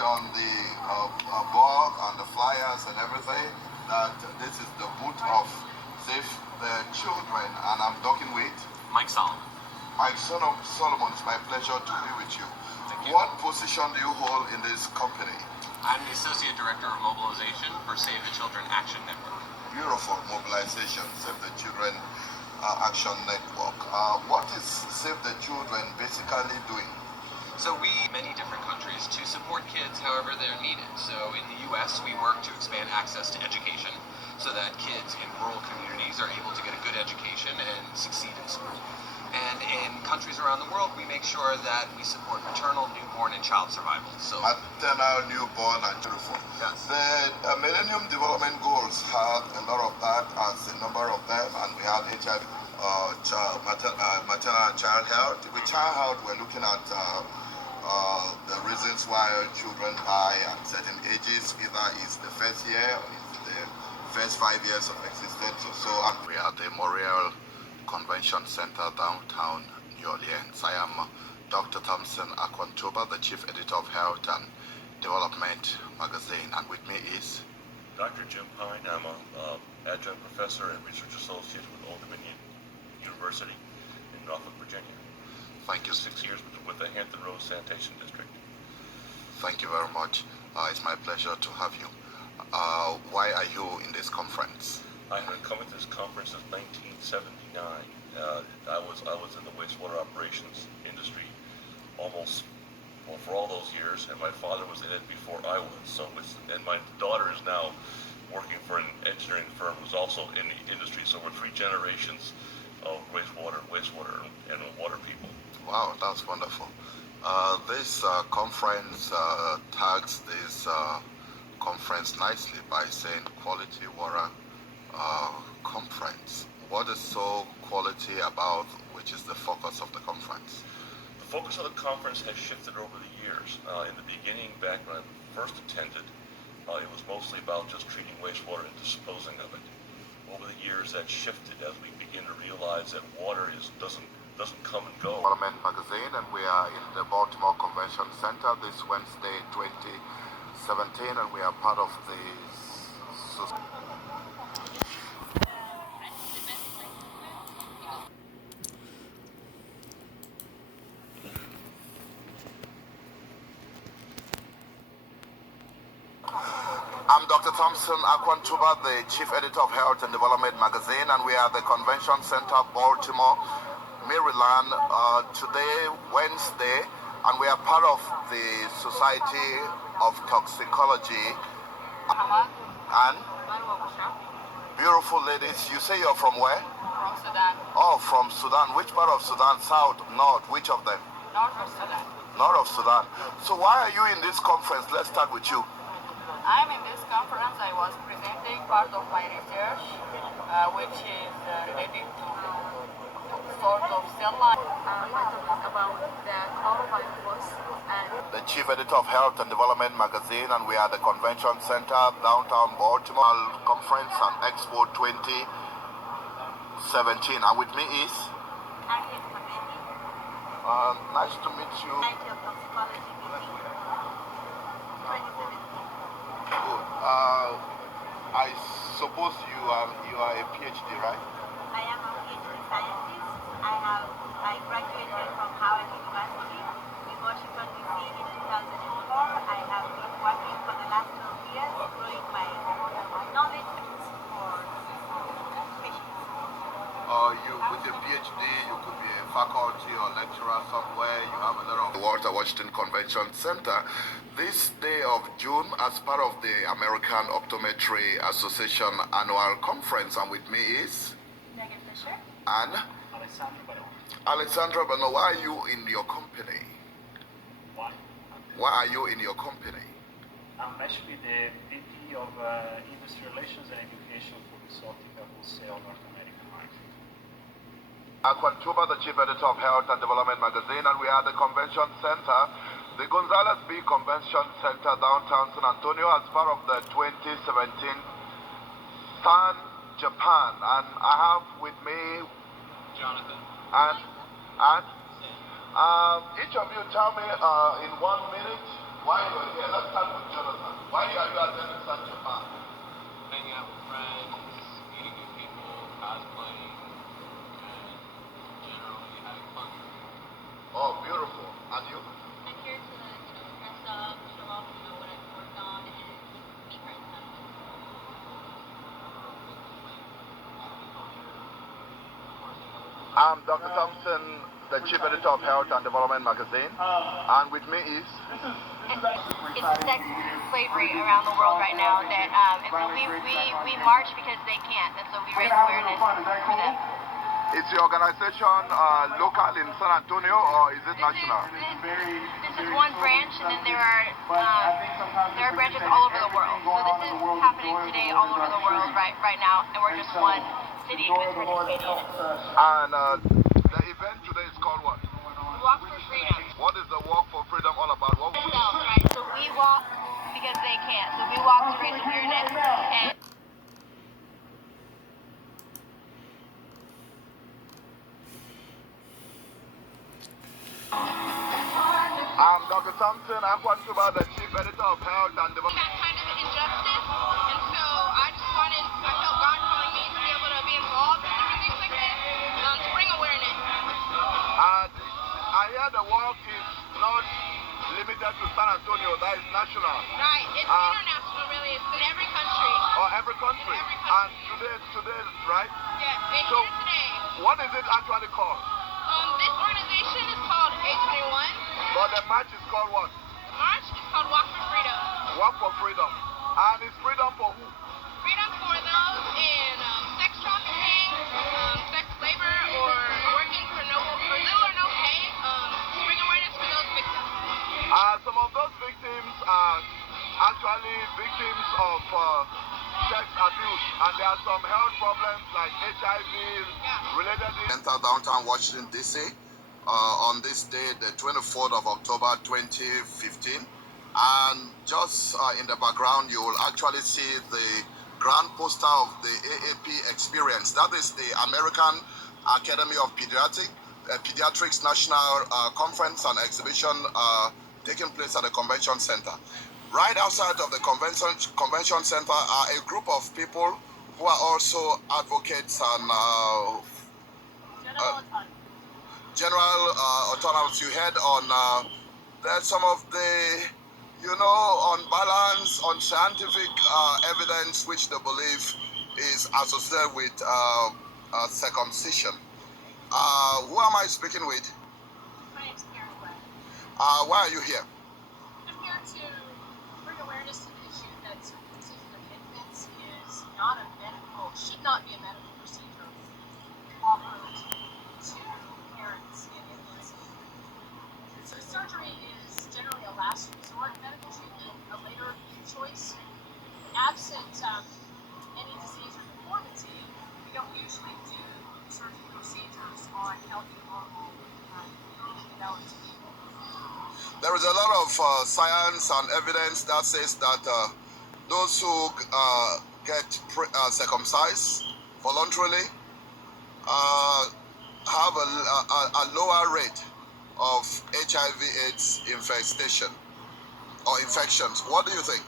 on the board and the flyers and everything that this is the booth of Save the Children, and I'm talking with Mike Solomon. Mike Solomon, it's my pleasure to be with you. Thank you. What position do you hold in this company? I'm the Associate Director of Mobilization for Save the Children Action Network. Beautiful. Mobilization, Save the Children Action Network. What is Save the Children basically doing? So we, many different countries, to support kids however they're needed. So in the U.S., we work to expand access to education so that kids in rural communities are able to get a good education and succeed in school. And in countries around the world, we make sure that we support maternal, newborn, and child survival. So maternal, newborn, and beautiful. Yes. The Millennium Development Goals had a lot of that as a number of them, and we had HIV, maternal and child health. With child health, we're looking at the reasons why children die at certain ages. Either it's the first year or it's the first 5 years of existence or so. And we are at the Memorial Convention Center, downtown New Orleans. I am Dr. Thompson Akwo, Ntuba, the Chief Editor of Health and Development Magazine, and with me is Dr. Jim Pine. I'm an adjunct professor and research associate with Old Dominion University in Norfolk, Virginia. Thank you. 6 years with the Hampton Roads Sanitation District. Thank you very much. It's my pleasure to have you. Why are you in this conference? I have been coming to this conference since 1979. I was in the wastewater operations industry for all those years, and my father was in it before I was. And my daughter is now working for an engineering firm who's also in the industry. So we're 3 generations of wastewater, and water people. Wow, that's wonderful. This conference tags this conference nicely by saying Quality Water Conference. What is so quality about which is the focus of the conference? The focus of the conference has shifted over the years. In the beginning, back when I first attended, it was mostly about just treating wastewater and disposing of it. Over the years, that shifted as we begin to realize that water doesn't come and go. Development Magazine, and we are in the Baltimore Convention Center this Wednesday, 2017, and we are part of the I'm Dr. Thompson Akwo, Ntuba, the Chief Editor of Health and Development Magazine, and we are at the Convention Center, Baltimore, Maryland, today, Wednesday, and we are part of the Society of Toxicology. And beautiful ladies, you say you're from where? From Sudan. Oh, from Sudan. Which part of Sudan? South, north, which of them? North of Sudan. North of Sudan. So why are you in this conference? Let's start with you. I'm in this conference. I was presenting part of my research, which is related to sort of cell line. I want to talk about the coronavirus and the Chief Editor of Health and Development Magazine, and we are at the Convention Center, downtown Baltimore, Conference and Expo 2017. And with me is? Nice to meet you. Untitled Toxicology meeting 2017. Good. I suppose you are a PhD, right? I am a PhD scientist. I graduated from Howard University in Washington, D.C. in 2004. I have been working for the last 12 years, growing my knowledge for patients. With a PhD, you could be a faculty or lecturer somewhere. You have a lot of the Walter Washington Convention Center. This day of June, as part of the American Optometry Association annual conference, and with me is Megan Fisher and Alexandra Bano. Why are you in your company? Why are you in your company? I'm actually the VP of Industry Relations and Education for the Celtic Wholesale North American market. Akwo, Ntuba, the Chief Editor of Health and Development Magazine, and we are at the Convention Center, the Gonzales B Convention Center, downtown San Antonio, as part of the 2017 San Japan. And I have with me Jonathan. And each of you tell me in 1 minute why you're here. Let's start with Jonathan. Why are you attending such a park? Hanging out with friends, meeting new people, cosplaying, and generally having fun. Oh, beautiful. And you? I'm here to, dress up, show off, what I've worked on, and meet friends and have fun. I'm Dr. Thompson, the chief editor of Health and Development magazine, and with me is... It's sex slavery around the world right now that, and so we march because they can't, and so we raise awareness for them. Is your organization local in San Antonio or is it national? This is one branch, and then there are branches all over the world. So this is happening today all over the world right now, and we're just one city who's participating in it. And the event today is called what? Walk for freedom. What is the Walk for Freedom all about? Themselves, right? So we walk because they can't. So we walk to raise awareness and. I'm Dr. Thompson Akwo, the chief editor of Health and Development. That kind of injustice, and so I felt God calling me to be able to be involved in different things like this, to bring awareness. And I hear the walk is not limited to San Antonio, that is national. Right, it's international really, it's in every country. Or every country. In every country. And today, right? Yeah, and So, here today. what is it actually called? This organization is called A21. But the march is called what? The march is called Walk for Freedom. Walk for Freedom. And it's freedom for who? Freedom for those in sex trafficking, sex labor, or working for little or no pay, to bring awareness for those victims. Some of those victims are actually victims of sex abuse, and there are some health problems like HIV related to enter downtown Washington DC on this day, the 24th of October 2015. And just in the background you will actually see the grand poster of the AAP experience. That is the American Academy of Pediatrics National Conference and Exhibition taking place at the Convention Center. Right outside of the Convention Center are a group of people who are also advocates and general autonomous. You heard on there's some of the, on balance, on scientific evidence which they believe is associated with circumcision. Who am I speaking with? My name's Karen Webb. Why are you here? I'm here to bring awareness to the issue that circumcision of infants is not a medical, should not be a medical procedure offered to parents in infancy. So surgery is generally a last resort medical treatment, a later choice. Absent any disease or deformity, we don't usually do surgical procedures on healthy, normal, newly developed people. There is a lot of science and evidence that says that those who get circumcised voluntarily have a lower rate of HIV/AIDS infestation or infections. What do you think?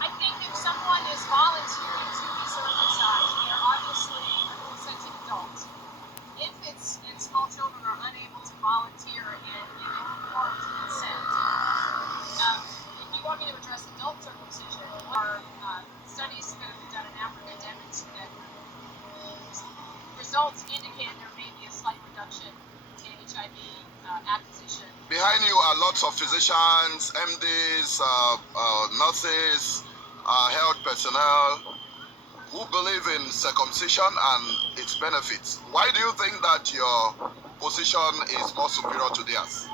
I think if someone is volunteering to be circumcised, they are obviously a consenting adult. Infants and small children are unable to volunteer and give informed consent. If you want me to address adult circumcision, our studies that have been done in Africa demonstrate that results indicate there may be a slight reduction in HIV acquisition. Behind you are lots of physicians, MDs, nurses, health personnel who believe in circumcision and its benefits. Why do you think that your position is more superior to theirs?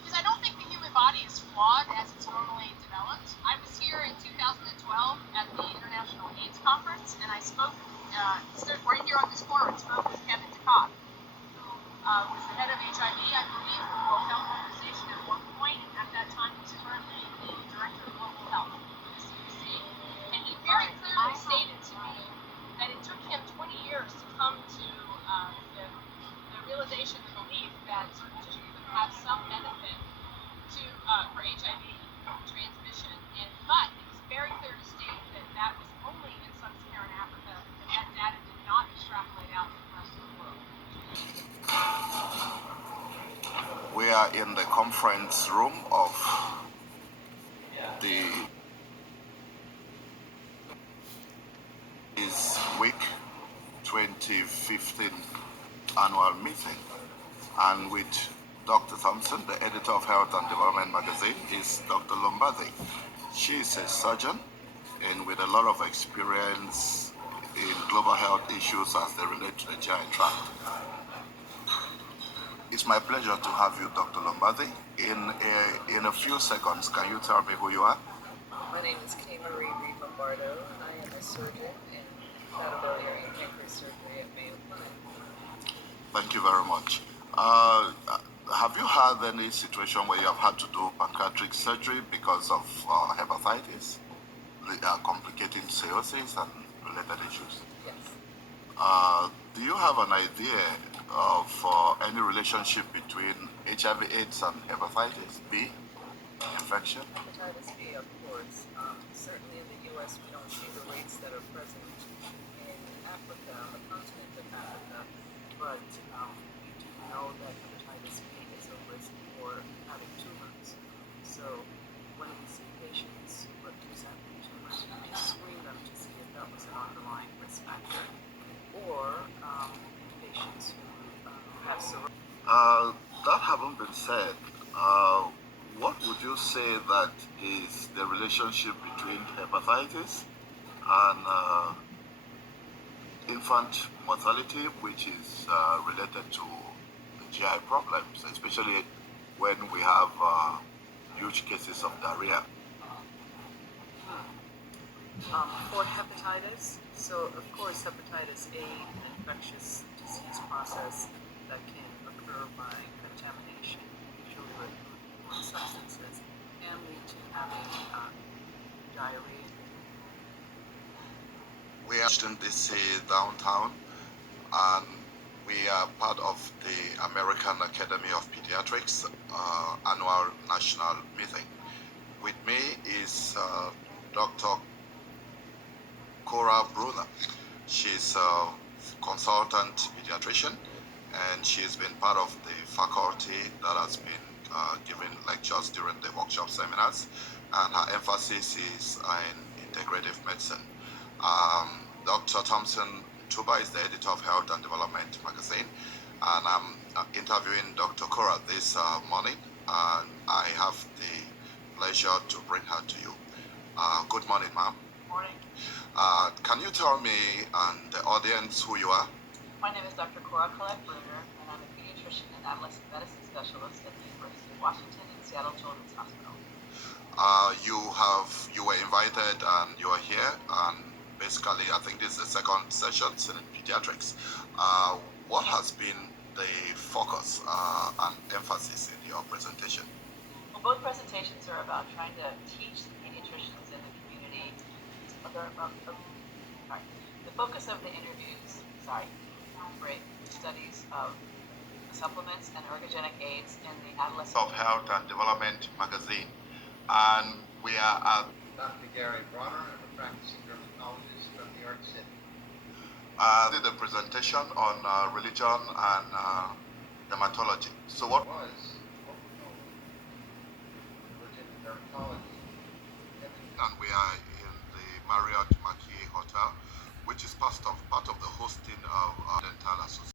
Because I don't think the human body is flawed as it's normally developed. I was here in 2012 at the International AIDS Conference, and I spoke, stood right here on this corner and spoke with Kevin DeCock, who was the head of HIV, I believe, for the World Health Organization at one point, and at that time he was currently the director of global health for the CDC. And he very clearly stated to me that it took him 20 years to come to the realization, the belief that circumcision could have some benefit to for HIV conference room of the week 2015 annual meeting, and with Dr. Thompson, the editor of Health and Development magazine, is Dr. Lombardi. She is a surgeon and with a lot of experience in global health issues as they relate to the GI tract. It's my pleasure to have you, Dr. Lombardi. In a few seconds, can you tell me who you are? My name is K. Marie Reed Lombardo. I am a surgeon in hepatobiliary and pancreas surgery at Mayo Clinic. Thank you very much. Have you had any situation where you have had to do pancreatic surgery because of hepatitis, complicating cirrhosis and related issues? Yes. Do you have an idea of any relationship between HIV/AIDS and hepatitis B infection? Hepatitis B, of course. Certainly in the U.S. we don't see the rates that are present in Africa, on the continent of Africa, but we do know that hepatitis B is a risk for having tumors. So when we see patients with presenting tumors, we do screen them to see if that was an underlying risk factor, or patients who have cirrhosis. That having been said, what would you say that is the relationship between hepatitis and infant mortality, which is related to GI problems, especially when we have huge cases of diarrhea? For hepatitis, so of course hepatitis A, an infectious disease process that can occur by contamination, usually with food substances, can lead to having diarrhea. We are in DC downtown, and we are part of the American Academy of Pediatrics annual national meeting. With me is Dr. Cora Brunner. She's a consultant pediatrician, and she's been part of the faculty that has been giving lectures during the workshop seminars, and her emphasis is in integrative medicine. Dr. Thompson Ntuba is the editor of Health and Development magazine, and I'm interviewing Dr. Cora this morning, and I have the pleasure to bring her to you. Good morning, ma'am. Morning. Can you tell me and the audience who you are? My name is Dr. Cora Brunner, and I'm a pediatrician and adolescent medicine specialist at the University of Washington and Seattle Children's Hospital. You were invited and you are here, and basically I think this is the second session in pediatrics. What has been the focus and emphasis in your presentation? Well, both presentations are about trying to teach the pediatricians in the community. The focus of the interviews, studies of supplements and ergogenic aids in the adolescent Of Health and Development magazine, and we are at Dr. Gary Bronner, I'm a practicing dermatologist from New York City. did a presentation on religion and dermatology. So what Was religion and dermatology. and we are in the Marriott Marquis Hotel, which is part of the hosting of Dental Association.